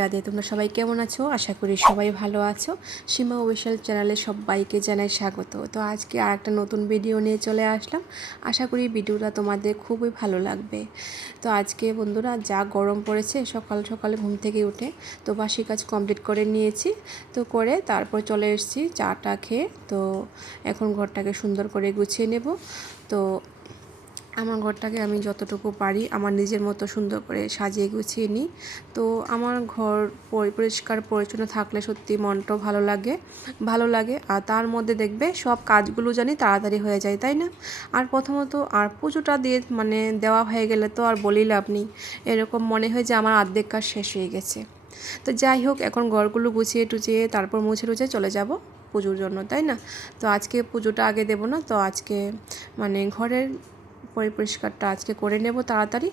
রাধে। তোমরা সবাই কেমন আছো? আশা করি সবাই ভালো আছো। সীমা অফিসিয়াল চ্যানেলে সবাইকে জানাই স্বাগত। তো আজকে আর একটা নতুন ভিডিও নিয়ে চলে আসলাম। আশা করি ভিডিওটা তোমাদের খুবই ভালো লাগবে। তো আজকে বন্ধুরা যা গরম পড়েছে, সকাল সকালে ঘুম থেকে উঠে তো বাসি কাজ কমপ্লিট করে নিয়েছি। তো করে তারপর চলে এসেছি চাটা খেয়ে। তো এখন ঘরটাকে সুন্দর করে গুছিয়ে নেব। তো আমার ঘরটাকে আমি যতটুকু পারি আমার নিজের মতো সুন্দর করে সাজিয়ে গুছিয়ে নিই। তো আমার ঘর পরিষ্কার পরিচ্ছন্ন থাকলে সত্যি মনটাও ভালো লাগে। আর তার মধ্যে দেখবে সব কাজগুলো জানি তাড়াতাড়ি হয়ে যায়, তাই না? আর প্রথমত আর পুজোটা দিয়ে দেওয়া হয়ে গেলে তো আর বলি লাভ নেই। এরকম মনে হয় যে আমার অর্ধেক কাজ শেষ হয়ে গেছে। তো যাই হোক, এখন ঘরগুলো গুছিয়ে টুচিয়ে তারপর মুছে চলে যাব পুজোর জন্য, তাই না? তো আজকে পুজোটা আগে দেব না, তো আজকে ঘরের পরিষ্কারটা আজকে করে নেব তাড়াতাড়ি,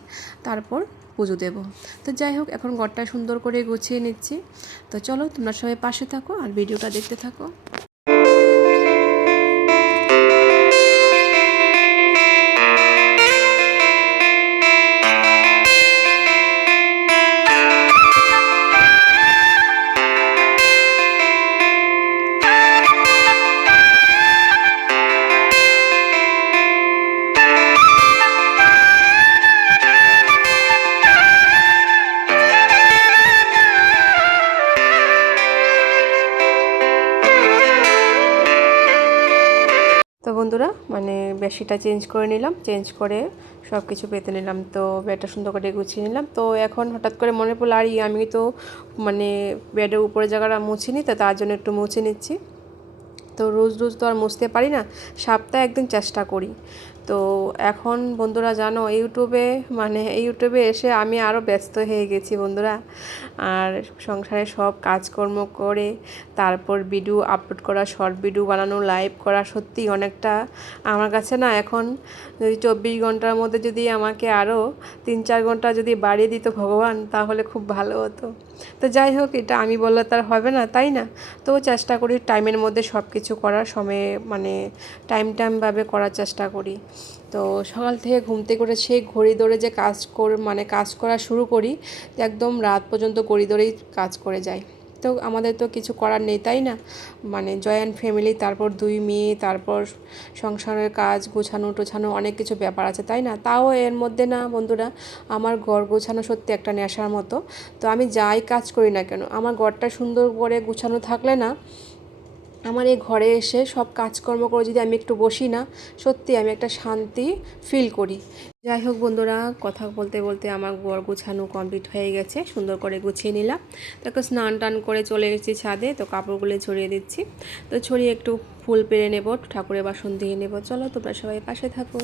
তারপর পুজো দেব। তো যাই হোক, এখন ঘরটা সুন্দর করে গুছিয়ে নিচ্ছি। তো চলো তোমরা সবাই পাশে থাকো আর ভিডিওটা দেখতে থাকো। তো বন্ধুরা বেডশিটটা চেঞ্জ করে নিলাম, চেঞ্জ করে সব কিছু পেতে নিলাম। তো বেডটা সুন্দর করে গুছিয়ে নিলাম। তো এখন হঠাৎ করে মনে পড়লো আর আমি তো বেডের উপরে জায়গাটা মুছিনি, তো তার জন্য একটু মুছে নিচ্ছি। তো রোজ তো আর মুছতে পারি না, সপ্তাহে একদিন চেষ্টা করি। তো এখন বন্ধুরা জানো ইউটিউবে এসে আমি আরও ব্যস্ত হয়ে গেছি বন্ধুরা। আর সংসারে সব কাজকর্ম করে তারপর ভিডিও আপলোড করা, শর্ট ভিডিও বানানো, লাইভ করা সত্যিই অনেকটা আমার কাছে না। এখন যদি 24 ঘন্টার মধ্যে যদি আমাকে আরও 3-4 ঘন্টা যদি বাড়িয়ে দিত ভগবান, তাহলে খুব ভালো হতো। তো যাই হোক, এটা আমি বললে তার হবে না, তাই না? তো চেষ্টা করি টাইমের মধ্যে সব কিছু করার সময়ে টাইমভাবে করার চেষ্টা করি। তো সকাল থেকে ঘুম থেকে করে সেই ঘড়ি ধরে যে কাজ করা শুরু করি, একদম রাত পর্যন্ত ঘড়ি ধরেই কাজ করে যাই। তো আমাদের তো কিছু করার নেই, তাই না? জয়েন্ট ফ্যামিলি, তারপর 2 মেয়ে, তারপর সংসারের কাজ গোছানো টোছানো অনেক কিছু ব্যাপার আছে, তাই না? তাও এর মধ্যে না বন্ধুরা, আমার ঘর গোছানো সত্যি একটা নেশার মতো। তো আমি যাই কাজ করি না কেন, আমার ঘরটা সুন্দর করে গুছানো থাকলে না, আমার এই ঘরে এসে সব কাজকর্ম করে যদি আমি একটু বসি না, সত্যি আমি একটা শান্তি ফিল করি। যাই হোক বন্ধুরা, কথা বলতে বলতে আমার ঘর গোছানো কমপ্লিট হয়ে গেছে, সুন্দর করে গুছিয়ে নিলাম। তারপর স্নান টান করে চলে এসেছি ছাদে। তো কাপড়গুলো ছড়িয়ে দিচ্ছি। তো ছড়িয়ে একটু ফুল পেরে নেব, ঠাকুরের বাসন দিয়ে নেব। চলো তোমরা সবাই পাশে থাকো।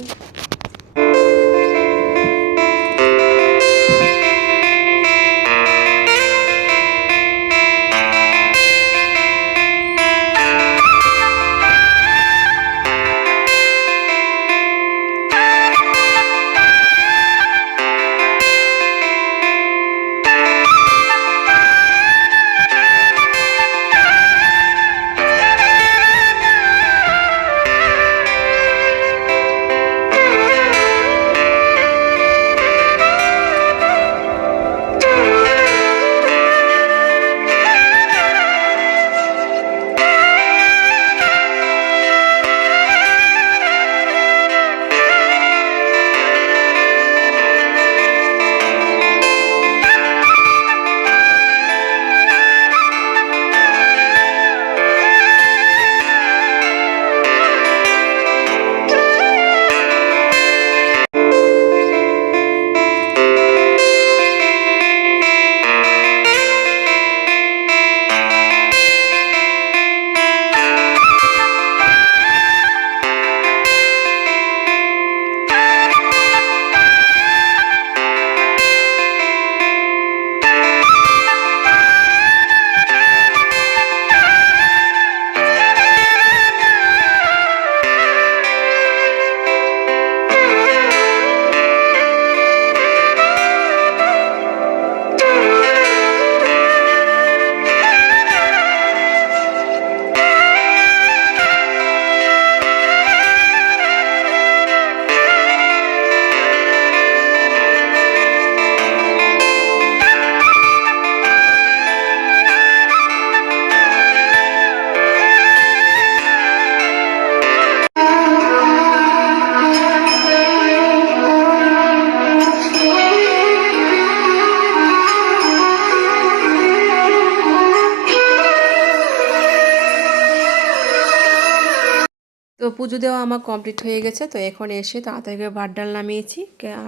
তো পুজো দেওয়া আমার কমপ্লিট হয়ে গেছে। তো এখন এসে তাড়াতাড়ি করে ভাত ডাল নামিয়েছি,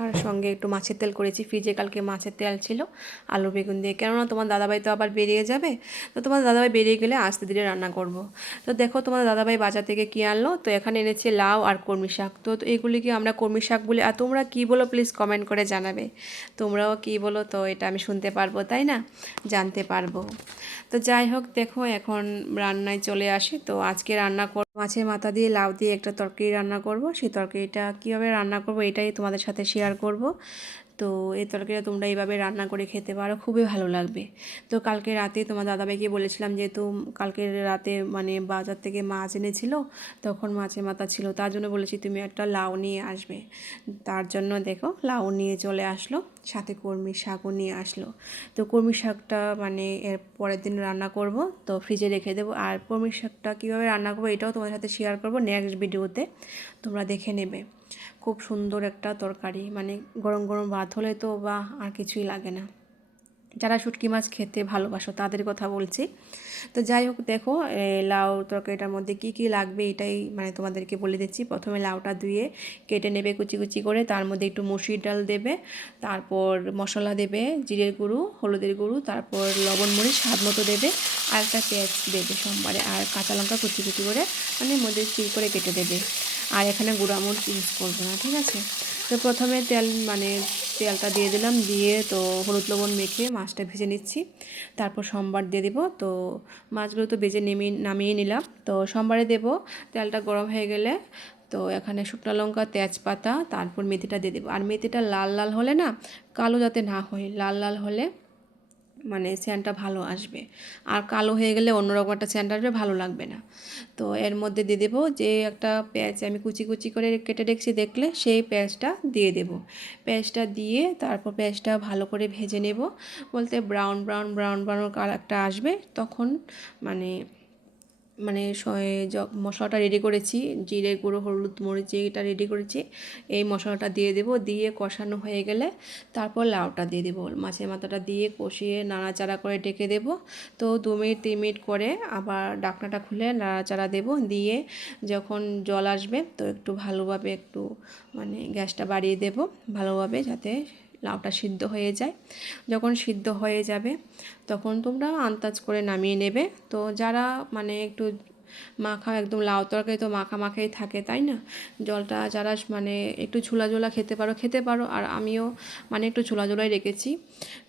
আর সঙ্গে একটু মাছের তেল করেছি। ফ্রিজে কালকে মাছের তেল ছিল আলু বেগুন দিয়ে, কেননা তোমার দাদাভাই তো আবার বেরিয়ে যাবে। তো তোমার দাদাভাই বেরিয়ে গেলে আস্তে ধীরে রান্না করব। তো দেখো তোমার দাদাভাই বাজার থেকে কী আনলো। তো এখানে এনেছে লাউ আর কলমি শাক। তো এইগুলিকে আমরা কলমি শাক বলি, আর তোমরা কী বলো প্লিজ কমেন্ট করে জানাবে। তোমরাও কী বলো, তো এটা আমি শুনতে পারবো, তাই না, জানতে পারবো। তো যাই হোক, দেখো এখন রান্নায় চলে আসি। তো আজকে রান্না করব মাছের মাথা দিয়ে লাউ দিয়ে একটা তরকারি রান্না করব। সেই তরকারিটা কীভাবে রান্না করব এটাই তোমাদের সাথে শেয়ার করব। তো এই তরকারিটা তোমরা এইভাবে রান্না করে খেতে পারো, খুবই ভালো লাগবে। তো কালকে রাতে তোমার দাদাভাইকে বলেছিলাম, যেহেতু কালকে রাতে মানে বাজার থেকে মাছ এনেছিল, তখন মাছের মাথা ছিল, তার জন্য বলেছি তুমি একটা লাউ নিয়ে আসবে। তার জন্য দেখো লাউ নিয়ে চলে আসলো, সাথে কলমি শাকও নিয়ে আসলো। তো কলমি শাকটা মানে এর পরের দিন রান্না করব, তো ফ্রিজে রেখে দেবো। আর কলমি শাকটা কীভাবে রান্না করবো এটাও তোমাদের সাথে শেয়ার করব নেক্সট ভিডিওতে, তোমরা দেখে নেবে। খুব সুন্দর একটা তরকারি, মানে গরম গরম ভাত হলে তো বা আর কিছুই লাগে না। যারা শুটকি মাছ খেতে ভালোবাসো তাদের কথা বলছি। তো যাই হোক, দেখো লাউ তরকারিটার মধ্যে কি কি লাগবে এটাই মানে তোমাদেরকে বলে দিচ্ছি। প্রথমে লাউটা ধুয়ে কেটে নেবে কুচি কুচি করে, তার মধ্যে একটু মসুর ডাল দেবে, তারপর মশলা দেবে, জিরের গুঁড়ো, হলুদের গুঁড়ো, তারপর লবণ মরিচ স্বাদ মতো দেবে, আর একটা পেঁয়াজ দেবে সোমবারে, আর কাঁচা লঙ্কা কুচি কুচি করে মানে মধ্যে চির করে কেটে দেবে। আর এখানে গুঁড়ামরিচ ইউজ করবো না, ঠিক আছে। তো প্রথমে তেলটা দিয়ে দিলাম, দিয়ে তো হলুদ লবণ মেখে মাছটা ভেজে নিচ্ছি। তারপর সোমবার দিয়ে দেবো। তো মাছগুলো তো ভেজে নামিয়ে নিলাম। তো সোমবারে দেবো। তেলটা গরম হয়ে গেলে তো এখানে শুকনো লঙ্কা, তেজপাতা, তারপর মেথিটা দিয়ে দেবো। আর মেথিটা লাল লাল হলে না, কালো যাতে না হয়, লাল লাল হলে মানে স্যান্টটা ভালো আসবে। আর কালো হয়ে গেলে অন্যরকম একটা স্যান্ট আসবে, ভালো লাগবে না। তো এর মধ্যে দিয়ে দেবো যে একটা পেঁয়াজ আমি কুচি কুচি করে কেটে রেখেছি দেখলে, সেই পেঁয়াজটা দিয়ে দেবো। পেঁয়াজটা দিয়ে তারপর পেঁয়াজটা ভালো করে ভেজে নেব, বলতে ব্রাউন ব্রাউন ব্রাউন ব্রাউন কালারটা আসবে তখন মানে মানে মশলাটা রেডি করেছি, জিরে গুঁড়ো, হলুদ মরিচ এটা রেডি করেছি, এই মশলাটা দিয়ে দেবো। দিয়ে কষানো হয়ে গেলে তারপর লাউটা দিয়ে দেবো, মাছের মাথাটা দিয়ে কষিয়ে নাড়াচাড়া করে ডেকে দেবো। তো 2 মিনিট 3 মিনিট করে আবার ঢাকনাটা খুলে নাড়াচাড়া দেবো। দিয়ে যখন জল আসবে তো একটু ভালোভাবে একটু মানে গ্যাসটা বাড়িয়ে দেবো ভালোভাবে, যাতে লাউটা সিদ্ধ হয়ে যায়। যখন সিদ্ধ হয়ে যাবে তখন তোমরা আন্দাজ করে নামিয়ে নেবে। তো যারা মানে একটু মাখা, একদম লাউ তরকারি তো মাখা মাখাই থাকে, তাই না। জলটা যারা মানে একটু ঝোলা ঝোলা খেতে পারো, আর আমিও মানে একটু ঝোলা ঝোলাই রেখেছি,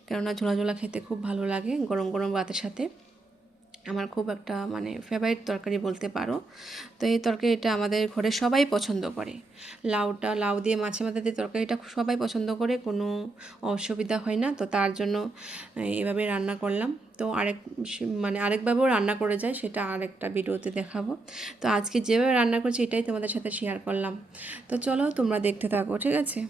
কেননা ঝোলা ঝোলা খেতে খুব ভালো লাগে গরম গরম ভাতের সাথে। আমার খুব একটা মানে ফেভারিট তরকারি বলতে পারো। তো এই তরকারিটা আমাদের ঘরে সবাই পছন্দ করে। লাউ দিয়ে মাছের মাথা দিয়ে তরকারিটা সবাই পছন্দ করে, কোনো অসুবিধা হয় না। তো তার জন্য এভাবে রান্না করলাম। তো মানে আরেকভাবেও রান্না করে যায়, সেটা আরেকটা ভিডিওতে দেখাবো। তো আজকে যেভাবে রান্না করছি এটাই তোমাদের সাথে শেয়ার করলাম। তো চলো তোমরা দেখতে থাকো, ঠিক আছে।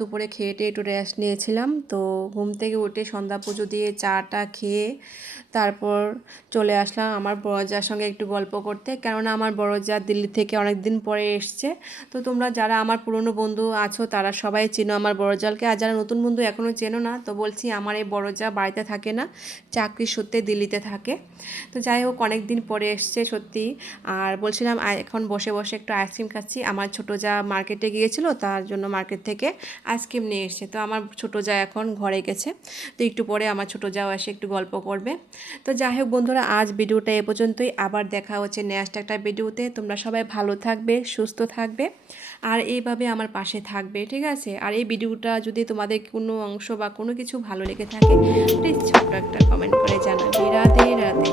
দুপুরে খেয়ে টেয়ে একটু রেস্ট নিয়েছিলাম। তো ঘুম থেকে উঠে সন্ধ্যা পুজো দিয়ে চাটা খেয়ে তারপর চলে আসলাম আমার বড়জার সঙ্গে একটু গল্প করতে, কেননা আমার বড়জা দিল্লি থেকে অনেক দিন পরে এসছে। তো তোমরা যারা আমার পুরনো বন্ধু আছো তারা সবাই চেনো আমার বড়জালকে, আর যারা নতুন বন্ধু এখনও চেনো না, তো বলছি আমার এই বড়জা বাড়িতে থাকে না, চাকরির সূত্রে দিল্লিতে থাকে। তো যাই হোক, অনেক দিন পরে এসছে সত্যি। আর বলছিলাম এখন বসে বসে একটু আইসক্রিম খাচ্ছি। আমার ছোটো যা মার্কেটে গিয়েছিলো, তার জন্য মার্কেট থেকে আইসক্রিম নিয়ে এসছে। তো আমার ছোটো যা এখন ঘরে গেছে, তো একটু পরে আমার ছোটো যাও এসে একটু গল্প করবে। তো যাই হোক বন্ধুরা, আজ ভিডিওটা এ পর্যন্তই। আবার দেখা হচ্ছে নেক্সট একটা ভিডিওতে। তোমরা সবাই ভালো থাকবে, সুস্থ থাকবে, আর এইভাবে আমার পাশে থাকবে, ঠিক আছে? আর এই ভিডিওটা যদি তোমাদের কোনো অংশ বা কোনো কিছু ভালো লেগে থাকে, প্লিজ ছোট্ট একটা কমেন্ট করে জানাবে। রাধে রাধে।